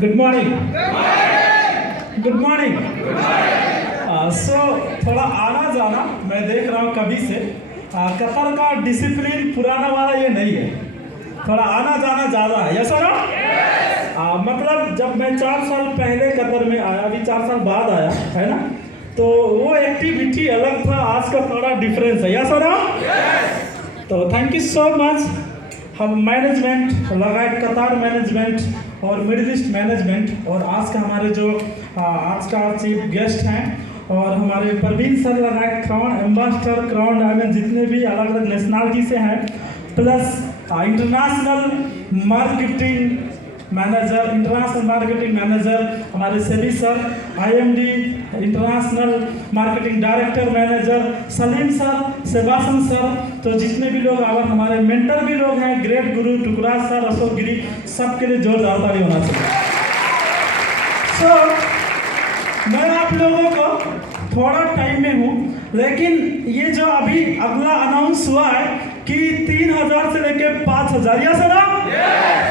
Good morning. Good morning. So थोड़ा आना जाना मैं देख रहा हूँ कभी से कतर का डिसिप्लिन पुराना वाला ये नहीं है, थोड़ा आना जाना ज़्यादा है। यस और नो? मतलब जब मैं 4 साल पहले कतर में आया, अभी 4 साल बाद आया है ना, तो वो एक्टिविटी अलग था, आज का थोड़ा डिफरेंस है। यस और नो? तो थैंक यू सो मच। हम मैनेजमेंट लगाए, कतार मैनेजमेंट और मिडिल ईस्ट मैनेजमेंट, और आज का हमारे जो आज का चीफ गेस्ट हैं और हमारे परवीन सर लगाए, क्राउन एम्बेसडर, क्राउन डायमंड, जितने भी अलग अलग नेशनलिटी से हैं, plus international marketing manager, international marketing manager हमारे Seby sir, IMD international marketing director manager Saleem sir, Sebastian sir, तो जितने भी लोग और हमारे मेंटर भी लोग हैं, ग्रेट गुरु टुकराज सर, अशोक गिरी, सबके लिए जोरदार ताली होना चाहिए। सो मैं आप लोगों को थोड़ा टाइम में हूँ, लेकिन ये जो अभी अगला अनाउंस हुआ है कि 3000 से लेके 5000, या सर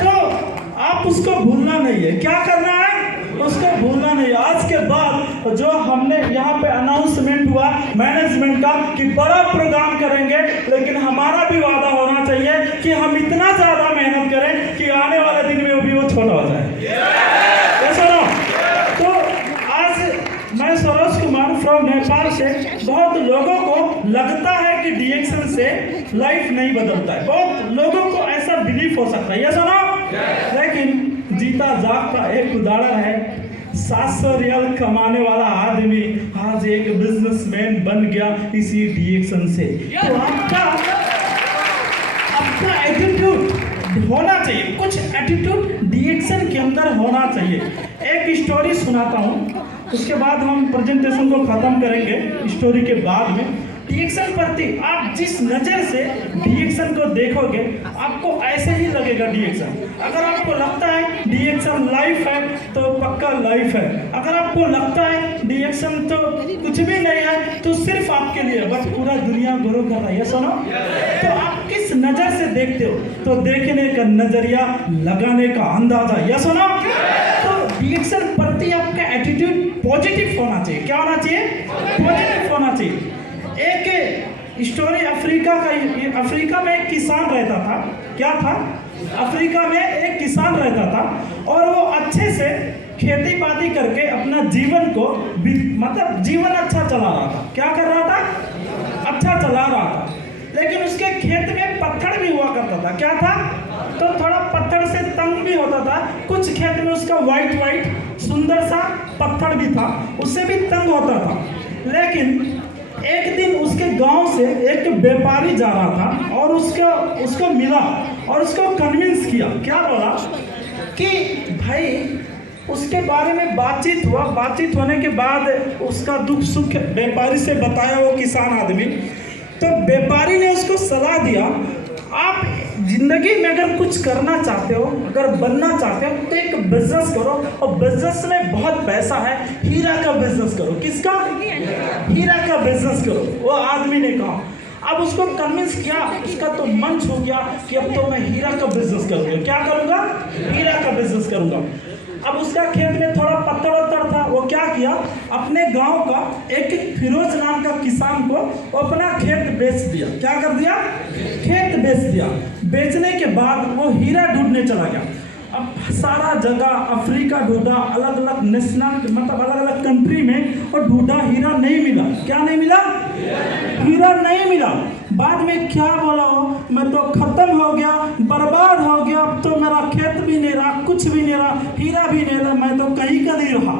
तो आप उसको भूलना नहीं है। क्या करना है? उसको भूलना नहीं। आज के बाद जो हमने यहाँ पे अनाउंसमेंट हुआ मैनेजमेंट का कि बड़ा प्रोग्राम करेंगे, लेकिन हमारा भी वादा होना चाहिए कि हम इतना ज़्यादा मेहनत करें कि आने वाले दिन में भी वो छोटा हो जाए। ऐसा ना? तो आज मैं सरोज कुमार फ्रॉम नेपाल से, बहुत लोगों को लगता है कि DXN से लाइफ नहीं बदलता है, बहुत लोगों को ऐसा बिलीफ हो सकता है। ये सुनो, लेकिन जीता जागता एक उदाहरण है, 700 रियल कमाने वाला आदमी आज एक बिजनेसमैन बन गया इसी DXN से। तो आपका एटीट्यूड होना चाहिए, कुछ एटीट्यूड DXN के अंदर होना चाहिए। एक स्टोरी सुनाता हूँ, उसके बाद हम प्रेजेंटेशन को खत्म करेंगे। स्टोरी के बाद में DXN प्रति आप जिस नज़र से DXN को देखोगे, आपको ऐसे ही लगेगा DXN। अगर आपको लगता है DXN लाइफ है तो पक्का लाइफ है। अगर आपको लगता है DXN तो कुछ भी नहीं है तो सिर्फ आपके लिए, बस पूरा दुनिया ग्रो कर रहा है। सुनो, तो आप किस नज़र से देखते हो, तो देखने का नजरिया, लगाने का अंदाजा। यह सुनो, तो DXN प्रति आपका एटीट्यूड पॉजिटिव होना चाहिए। क्या होना चाहिए? पॉजिटिव होना चाहिए। एक स्टोरी अफ्रीका में एक किसान रहता था। क्या था? अफ्रीका में एक किसान रहता था और वो अच्छे से खेती बाड़ी करके अपना जीवन को मतलब जीवन अच्छा चला रहा था। क्या कर रहा था? अच्छा चला रहा था, लेकिन उसके खेत में पत्थर भी हुआ करता था। क्या था? तो थोड़ा पत्थर से तंग भी होता था। कुछ खेत में उसका वाइट सुंदर सा पत्थर भी था, उससे भी तंग होता था। लेकिन एक दिन उसके गांव से एक व्यापारी जा रहा था और उसको मिला और उसको कन्विंस किया। क्या बोला कि भाई, उसके बारे में बातचीत हुआ। बातचीत होने के बाद उसका दुख सुख व्यापारी से बताया वो किसान आदमी। तो व्यापारी ने उसको सलाह दिया, आप जिंदगी में अगर कुछ करना चाहते हो, अगर बनना चाहते हो, तो एक बिजनेस करो, और बिजनेस में बहुत पैसा है, हीरा का बिजनेस करो। किसका? हीरा का बिजनेस करो। वो आदमी ने कहा, अब उसको कन्विंस किया, उसका तो मन छू गया कि अब तो मैं हीरा का बिजनेस करूँगा। क्या करूँगा? हीरा का बिजनेस करूँगा। अब उसका खेत में थोड़ा पत्थर वत्थर था, वो क्या किया, अपने गांव का एक फिरोज नाम का किसान को अपना खेत बेच दिया। क्या कर दिया? खेत बेच दिया। बेचने के बाद वो हीरा ढूंढने चला गया। अब सारा जगह अफ्रीका ढूंढा, अलग अलग नेशनल मतलब अलग अलग कंट्री में, और ढूंढा, हीरा नहीं मिला। क्या नहीं मिला? हीरा नहीं मिला। बाद में क्या बोला हो, मैं तो खत्म हो गया, बर्बाद हो गया, अब तो मेरा खेत भी नहीं रहा, कुछ भी नहीं रहा, हीरा भी नहीं रहा, मैं तो कहीं का नहीं रहा।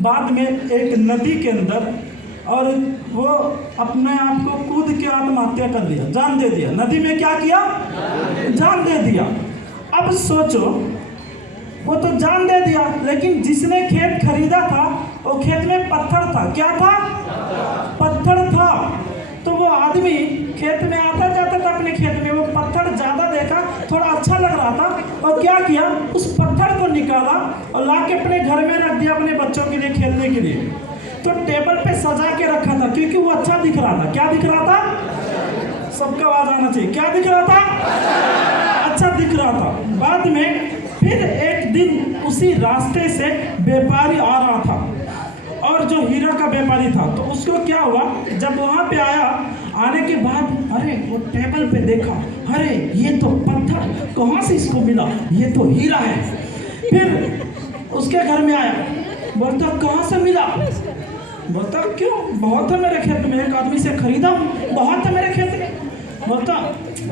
बाद में एक नदी के अंदर, और वो अपने आप को कूद के आत्महत्या कर दिया, जान दे दिया। नदी में क्या किया? जान दे दिया। अब सोचो, वो तो जान दे दिया, लेकिन जिसने खेत खरीदा था वो खेत में पत्थर था। क्या था? पत्थर था। तो वो आदमी खेत में आता जाता था अपने खेत में, वो पत्थर ज़्यादा देखा, थोड़ा अच्छा लग रहा था, और क्या किया, उस पत्थर को निकाला और ला के अपने घर में रख दिया, अपने बच्चों के लिए खेलने के लिए। तो टेबल पे सजा के रखा था, क्योंकि वो अच्छा दिख रहा था। क्या दिख रहा था? सबका आवाज़ आना चाहिए। क्या दिख रहा था? अच्छा दिख रहा था। बाद में फिर एक दिन उसी रास्ते से व्यापारी आ रहा था और जो हीरा का व्यापारी था, तो उसको क्या हुआ, जब वहाँ पे आया, आने के बाद अरे वो टेबल पे देखा, अरे ये तो पत्थर कहाँ से इसको मिला, ये तो हीरा है। फिर उसके घर में आया, बोलता कहाँ से मिला, बोलता क्यों, बहुत है मेरे खेत में, एक आदमी से खरीदा, बहुत है मेरे खेत में। बोलता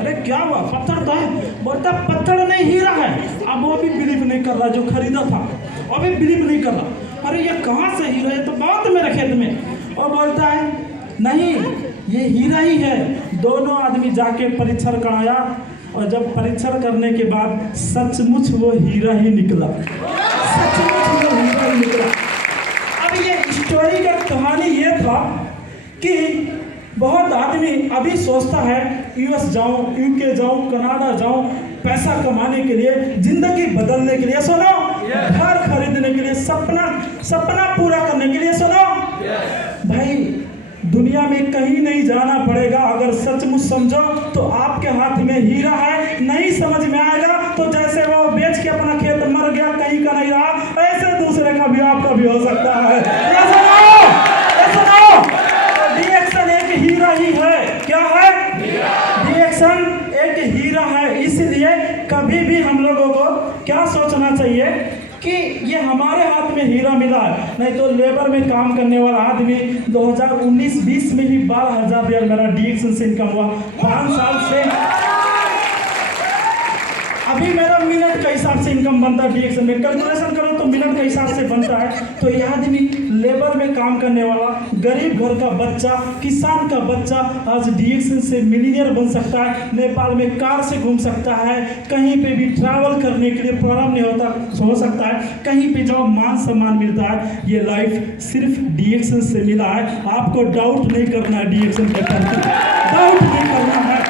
अरे क्या हुआ, पत्थर तो है, बोलता पत्थर नहीं हीरा है। अब वो भी बिलीव नहीं कर रहा, जो खरीदा था वो भी बिलीव नहीं कर रहा, अरे ये कहाँ से हीरा है, तो बहुत है मेरे खेत में। और बोलता है नहीं ये हीरा ही है। दोनों आदमी जाके परीक्षण कराया और जब परीक्षण करने के बाद सचमुच वो हीरा ही निकला, सचमुच वो हीरा ही निकला। अब ये स्टोरी का कहानी ये था कि बहुत आदमी अभी सोचता है यूएस जाऊं, यूके जाऊं, कनाडा जाऊं, पैसा कमाने के लिए, जिंदगी बदलने के लिए, सुनो, घर खरीदने के लिए, सपना पूरा करने के लिए, सुनो भाई, दुनिया में कहीं नहीं जाना पड़ेगा। अगर सचमुच समझो तो आपके हाथ में हीरा है। नहीं समझ में आएगा तो जैसे वो बेच के अपना खेत मर गया, कहीं का नहीं रहा, ऐसे दूसरे का भी आपका भी हो सकता है। डीएक्शन एक हीरा ही है। क्या है? डीएक्शन एक हीरा है। इसलिए कभी भी हम लोगों को क्या सोचना चाहिए कि ये हमारे हाथ में हीरा मिला है। नहीं तो लेबर में काम करने वाला आदमी 2019-20 में ही 12,000 रियल मेरा डीएक्शन से इनकम हुआ। 5 साल से अभी मेरा मिनट का हिसाब से इनकम बनता है। डीएक्शन में कैलकुलेशन करो तो मिनट का हिसाब से बनता है। तो ये आदमी लेबर में काम करने वाला, गरीब घर का बच्चा, किसान का बच्चा आज डीएक्शन से मिलीनियर बन सकता है। नेपाल में कार से घूम सकता है, कहीं पे भी ट्रैवल करने के लिए प्रॉब्लम नहीं होता, हो सकता है, कहीं पे जाओ मान सम्मान मिलता है। ये लाइफ सिर्फ डीएक्शन से मिला है। आपको डाउट नहीं करना है डीएक्शन के प्रति, डाउट नहीं करना है।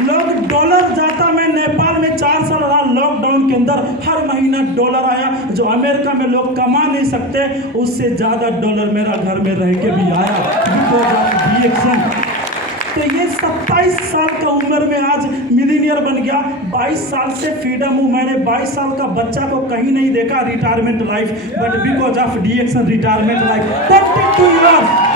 लोग डॉलर जाता, मैं नेपाल में 4 साल रहा, लॉकडाउन के अंदर हर महीना डॉलर आया। जो अमेरिका में लोग कमा नहीं सकते उससे ज़्यादा डॉलर मेरा घर में रह के भी आया, बिकॉज ऑफ डीएक्शन। तो ये 27 साल का उम्र में आज मिलीनियर बन गया। 22 साल से फ्रीडम हूँ। मैंने 22 साल का बच्चा को कहीं नहीं देखा retirement life, but because of DXN retirement life 32 years.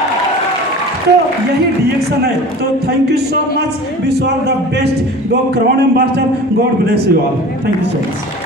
तो यही डीएक्शन है। तो thank you so much, wish all the best, go crown ambassador, God bless you all, thank you so much.